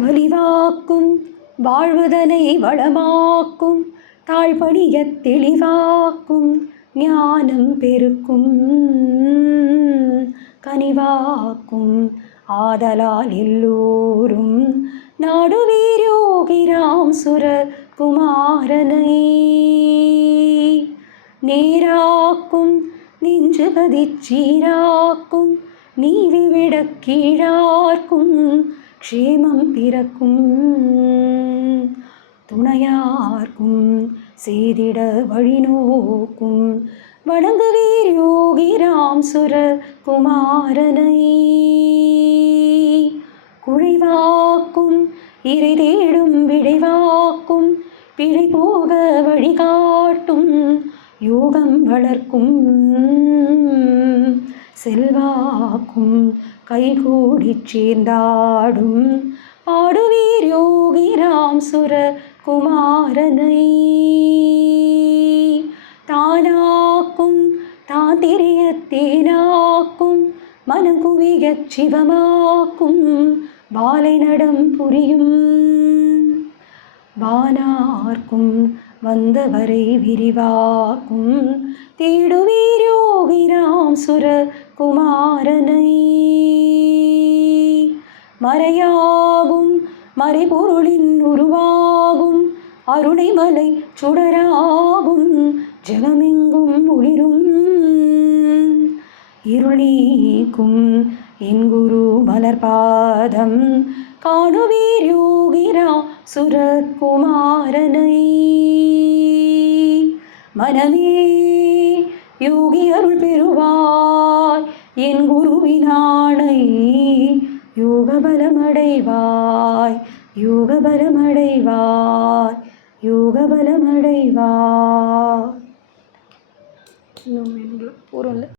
வலிவாக்கும் வாழ்வுதனை வளமாக்கும் தாழ்பணிய தெளிவாக்கும் ஞானம் பெருக்கும் கனிவாக்கும் ஆதலால் எல்லோரும் நாடுவீரோகிராம் சுர குமாரனை நேராக்கும் நெஞ்சு பதிச்சீராக்கும் நீதி விடக் கீழார்க்கும் க்ஷேமம் பிறக்கும். துணையார்க்கும் செய்திட வழிநோக்கும் வணங்குவீர் யோகி ராம் சுர குமாரனை குழைவாக்கும் இறை தேடும் விடைவாக்கும். பிழை போக வழிகாட்டும் யோகம் வளர்க்கும். செல்வாக்கும் கைகூடி சேர்ந்தாடும். பாடுவீர் யோகி ராம் சுர குமாரனை. தானாக்கும் தாந்திரியத்தேனாக்கும் தெரிய சிவமாக்கும் பாலை நடம் புரியும். வானார்க்கும் வந்தவரை விரிவாக்கும் தேடுவீரோகிராம் சுர குமாரனை மறையாகும் மறைபொருளின் உருவாகும். அருணைமலை சுடராகும் ஜலமெங்கும் ஒளிரும். இருளீக்கும் என் குரு மலர்பாதம். காணுவீர் யோகிரா சுரகுமாரனை மனமே யோகி அருள் பெறுவாய். என் குருவினானை யோக பலமடைவாய் யோக பலமடைவாய் யோக பலமடைவாய் இன்னும் பூரம்